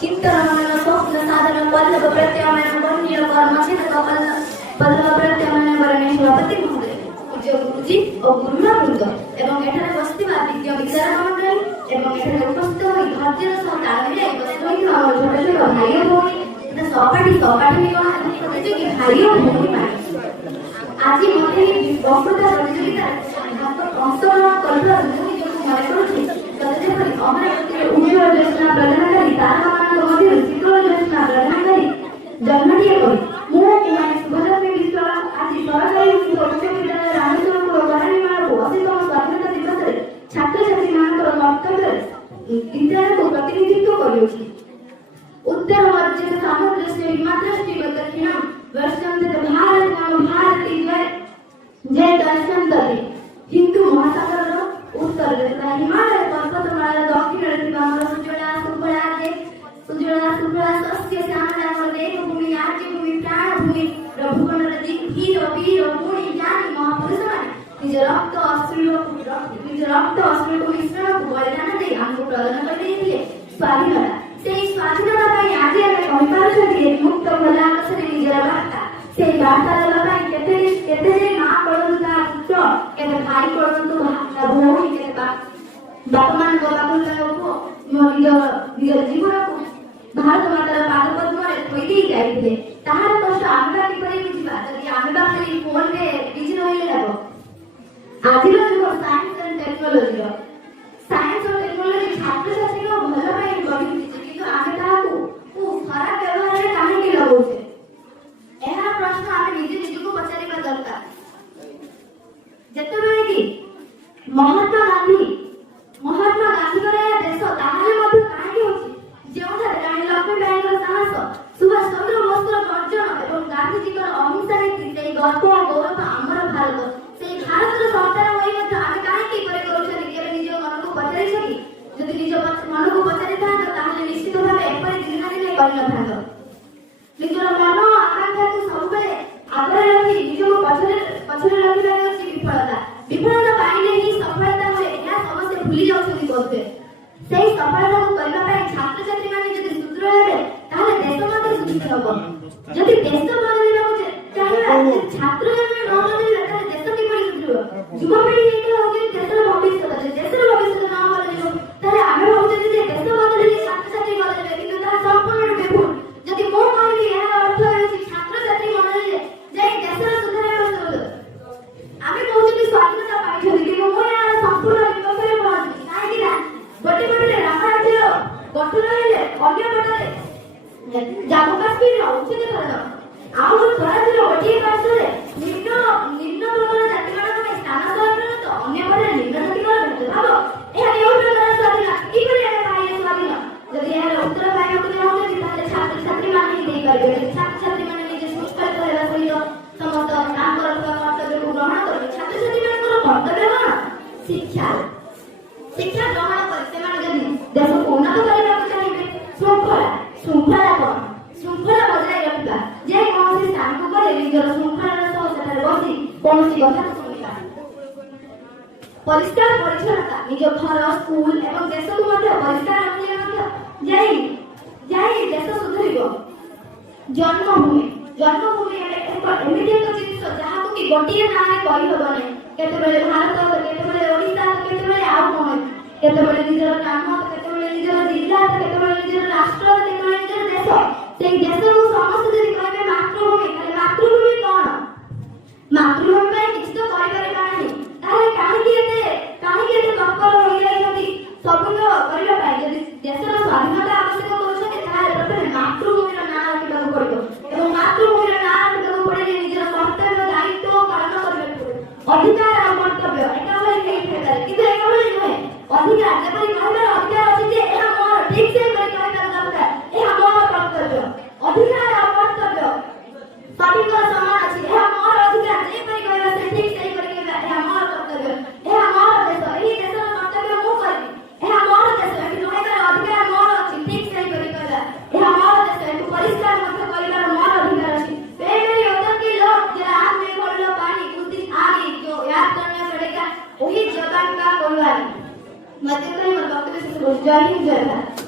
चित्तरमण स्वप्न साधन पल्लव प्रत्यमन वन्य कर्म छिदक पल्लव प्रत्यमन वरणे सभापति महोदय पूज्य गुरुजी और गुरुना वृंद एवं एठारे बसिथिबा विद्या विचारक मंडली एवं एठारे उपस्थित होई धैर्यर सह तालमेल एक बसिथिबा हमर छोट छोट भाई और भौणी सहपाठी सहपाठिनीगण एवं प्रतियोगी भाई और भौणी आज मते वक्तृता प्रतियोगिता अंशग्रहण करबार मुझे मने करुछि तदुपरि अमरावती उज्ज्वल योजना प्रदानकारी तारामानक मध्य शीतल योजना प्रदानकारी जन्मटिए करी मु कुमारी सुभद्रमी विश्वास आज सरकारी उच्च विद्यालय रामेश्वरपुर गणनिर्माण को अशीतम स्वाधीनता दिवस रे छात्र छात्री मानकर कर्तव्य विद्यालय को प्रतिनिधित्व करियोछि उत्तर मध्य समुद्र से हिमाद्रष्टि दक्षिणम वर्षंत भारत नाम भारती जय दर्शन तले हिंदू महासागर उत्तर देता हिमालय पर्वतमाला दक्षिण रे हमर सुजला सुफला सस्य श्यामला देवभूमि आर्यभूमि प्राणभूमि प्रभुगण रे वीर वीर मुनि ज्ञानी महापुरुष माने निज रक्त अश्रु को मिश्रण को बलिदान दे हमको प्रदान कर देथिले स्वाधीनता सेही स्वाधीनता पई आज ଆମେ କହିପାରୁଛନ୍ତି मुक्त भला आकाशରେ ନିଜର ବାର୍ତ୍ତା ସେଇ ବାର୍ତ୍ତା ଦେବା ପାଇଁ କେତେ ଯେ ମା ପଡ଼ନ୍ତା ପୁତ୍ର କେତେ ଭାଇ ପଡ଼ନ୍ତୁ ଭଉଣୀ କେତେ ବାପା ମାନଙ୍କ ବାବୁଙ୍କ ନିଜ ଜୀବନକୁ ଭାରତ ମାତାର ପାଦ ପଦ୍ମରେ ଥୋଇ ଦେଇ ଯାଇଥିଲେ ତାହାର କଷ୍ଟ ଆମେ କିପରି ବୁଝିବା ଯଦି ଆମେ ଖାଲି ଫୋନରେ ବିଜି ରହିଲେ ହେବ ଆଜିର ଯୁଗ ସାଇନ୍ସ ଆଣ୍ଡ ଟେକ୍ନୋଲୋଜିର ସାଇନ୍ସ ଓ ଟେକ୍ନୋଲୋଜି ଛାତ୍ରଛାତ୍ରୀଙ୍କ ଭଲ ପାଇଁ ଗଢ଼ି ଉଠିଛି କିନ୍ତୁ ଆମେ ତାହାକୁ ଖରାପ ବ୍ୟବହାରରେ କାହିଁକି ଲଗାଉଛେ ଏହାର ପ୍ରଶ୍ନ ଆମେ ନିଜେ ନିଜକୁ ପଚାରିବା ଦରକାର ଯେତେବେଳେ କି ମହାତ୍ମା ଗାନ୍ଧୀଙ୍କର ଏହା ଦେଶ ତାହେଲେ ମଧ୍ୟ କାହିଁକି ହେଉଛି ଯେଉଁଠାରେ ରାଣୀ ଲକ୍ଷ୍ମୀବାଈଙ୍କର ସାହସ ସୁଭାଷ ଚନ୍ଦ୍ର ବୋଷଙ୍କର ଗର୍ଜନ ଏବଂ ଗାନ୍ଧୀଜୀଙ୍କର ଅହିଂସା ନୀତି ସେଇ ଗର୍ବ ଓ ଗୌରବ ଆମର ଭାରତ ସେଇ ଭାରତର ସନ୍ତାନ ହୋଇ ମଧ୍ୟ ଆମେ କାହିଁକି ଏପରି କରୁଛନ୍ତି କେବେ ନିଜ ମନକୁ ପଚାରିଛନ୍ତି ଯଦି ନିଜ ମନକୁ ପଚାରିଥାନ୍ତ ତାହେଲେ ନିଶ୍ଚିତ ଭାବେ ଏପରି ଦିନ ଦିନେ କରିନଥାନ୍ତ ନିଜର ମନ ଆକାଂକ୍ଷାକୁ ସବୁବେଳେ ଆଗରେ ରଖି ନିଜକୁ ପଛରେ ରଖିବାର ଅଛି ବିଫଳତା ପାଇଲେ ହିଁ ସଫଳତା ହୁଏ ଏହା ସମସ୍ତେ ଭୁଲି ଯାଉଛନ୍ତି ବୋଧେ ସେହି ସଫଳତାକୁ କରିବା ପାଇଁ ଛାତ୍ରଛାତ୍ରୀମାନେ ଯଦି ସୁଦୃଢ଼ ହେବେ ତାହେଲେ ଦେଶ ମଧ୍ୟ ସୁଦୃଢ଼ ହେବ ଯଦି ଦେଶ ବଦଳିବାକୁ ଚାହିଁବା ଛାତ୍ର ଜନ୍ମ ନ ବଦଳିଲେ ତାହେଲେ ଦେଶ କିପରି ସୁଦୃଢ଼ ଯୁବପିଢ଼ି ହେଇକି ହେଉଛି ଦେଶର ଭବିଷ୍ୟତ ଯଦି ଦେଶର ଭବିଷ୍ୟତ ନ ବଦଳିବ ତାହେଲେ ଆମେ ଭାବୁଛନ୍ତି ଯେ ଦେଶ ବଦଳିଲେ ଛାତ୍ରଛାତ୍ରୀ ବଦଳିବେ କିନ୍ତୁ ତାହା ସମ୍ପୂର୍ଣ୍ଣ ରୂପେ ଭୁଲ ଯଦି ମୁଁ କହିବି ଏହାର ଅର୍ଥ ହେଉଛି ଛାତ୍ରଛାତ୍ରୀ ବଦଳିଲେ ଯାଇ ଦେଶର ସୁଧାର ଆମେ କହୁଛନ୍ତି ସ୍ୱାଧୀନତା ପାଇଛନ୍ତି କିନ୍ତୁ ମୁଁ ଏହାର ସମ୍ପୂର୍ଣ୍ଣ ବିପକ୍ଷରେ ପହଞ୍ଚିବି କାହିଁକି ନା ଗୋଟେ ପଟରେ ରାମରାଜ୍ୟର ଗଠନ ହେଲେ ଅନ୍ୟ ପଟରେ ଜାମ୍ମୁ କାଶ୍ମୀରର ଉଚ୍ଛେଦକରଣ ଆଉ ସ୍ୱରାଜ୍ୟର ଗୋଟିଏ ପାର୍ଶ୍ୱରେ ନିମ୍ନ ବର୍ଗର ଜାତିମାନଙ୍କ ପାଇଁ ସ୍ଥାନ ସଂରକ୍ଷଣ ତ ଅନ୍ୟ ପଟରେ ନିମ୍ନଜାତିଙ୍କର ଭେଦଭାବ ଏହା କେଉଁ ପ୍ରକାର ସ୍ୱାଧୀନ କିପରି ଆମେ ପାଇଲେ ସ୍ୱାଧୀନ ଯଦି ଏହାର ଉତ୍ତର ପାଇବାକୁ ଚାହୁଁଛନ୍ତି ତାହେଲେ ଛାତ୍ରଛାତ୍ରୀମାନେ ହିଁ ଦେଇପାରିବେ ଯଦି ଛାତ୍ରଛାତ୍ରୀମାନେ ନିଜେ ଶୃଙ୍ଖଳିତ ହେବା ସହିତ ସମସ୍ତ ତାଙ୍କର କର୍ତ୍ତବ୍ୟକୁ ଗ୍ରହଣ କରିବେ ଛାତ୍ରଛାତ୍ରୀମାନଙ୍କର କର୍ତ୍ତବ୍ୟ କଣ ଶିକ୍ଷା ଗ୍ରହଣ କରି ସେମାନେ ଯଦି ଦେଶକୁ ଉନ୍ନତ କରିବାକୁ ଚାହିଁବେ ଶୃଙ୍ଖଳା କଣ ଶୃଙ୍ଖଳା ବଜାୟ ରଖିବା ଯେକୌଣସି ସ୍ଥାନକୁ ଗଲେ ନିଜର ଶୃଙ୍ଖଳାର ସହ ସେଠାରେ ବସି କୌଣସି କଥାକୁ ଶୁଣିବା ପରିଷ୍କାର ପରିଚ୍ଛନ୍ନତା ନିଜ ଘର ସ୍କୁଲ ଏବଂ ଦେଶକୁ ମଧ୍ୟ ପରିଷ୍କାର ରଖିଲେ ମଧ୍ୟ ଯାଇ ଦେଶ ସୁଧରିବ ଜନ୍ମଭୂମି ଏମିତି ଏକ ଜିନିଷ ଯାହାକୁ କି ଗୋଟିଏ ନାଁରେ କହିହେବ ନାହିଁ କେତେବେଳେ ଭାରତ କେତେବେଳେ ଓଡ଼ିଶା କେତେବେଳେ ଆଉ କଣ କେତେବେଳେ ନିଜର ନାମ କେତେବେଳେ ନିଜର ଜିଲ୍ଲା କେତେବେଳେ ନିଜର ରାଷ୍ଟ୍ର କେତେବେଳେ ନିଜର ଦେଶ ସେଇ ଦେଶକୁ ସମସ୍ତେ ଯଦି କହିବେ ମାତୃଭୂମି ତାହେଲେ ମାତୃଭୂମି କଣ ମାତୃଭୂମି ପାଇଁ କିଛି ତ କରିପାରିବା ନାହିଁ ତାହେଲେ କାହିଁକି ଏତେ ତତ୍ପର ହୋଇଯାଇଛନ୍ତି ସବୁଜ କରିବା ପାଇଁ ଯଦି ଦେଶର ସ୍ୱାଧୀନତା ଆବଶ୍ୟକ କରୁଛନ୍ତି ତାହେଲେ ପ୍ରଥମେ ମାତୃଭୂମିର ନାଁ ରଖିବାକୁ ପଡ଼ିବ ଏବଂ ମାତୃଭୂମିର ନାଁ ରଖିବାକୁ ପଡ଼ିଲେ ନିଜର କର୍ତ୍ତବ୍ୟ ଦାୟିତ୍ୱ ପାଳନ କରିବାକୁ ପଡ଼ିବ ଅଧିକାର ଆଉ କର୍ତ୍ତବ୍ୟ ଏକାଭଳି ହେଇପାରିବ କିନ୍ତୁ ଏକାଭଳି ନୁହେଁ ଅଧିକାର ଯେପରି କହିବାର ଅଧିକାର ଅଛି ଯେ ଏହା ମୋର ଠିକ ସେପରି କହିବାର ଦରକାର ଏହା ମୋର କର୍ତ୍ତବ୍ୟ ଅଧିକାର ଆଉ କର୍ତ୍ତବ୍ୟ ସଠିକର ସମାନ ଅଛି ଏହା ମୋର ଅଧିକାର ଯେପରି କହିବା ସେ ଠିକ ସେହିପରି କହିବା ଏହା ମୋର କର୍ତ୍ତବ୍ୟ ଏହା ମୋର ଦେଶ ଏହି ଦେଶର କର୍ତ୍ତବ୍ୟ ମୁଁ କରିବି ଏହା ମୋର ଦେଶ ଏଠି ରହିବାର ଅଧିକାର ମୋର ଅଛି ଠିକ ସେହିପରି କହିବା ଏହା ମୋର ଦେଶ ଏଠୁ ପରିଷ୍କାର ମଧ୍ୟ କରିବାର ମୋର ଅଧିକାର ଅଛି बेमेरी होता कि लोग जरा आँख में खोल लो पानी उस दिन आ गई जो याद करना पड़ेगा वही जबान का बोलवानी मध्य कहीं मत वक्त से जय हिंद जय भारत।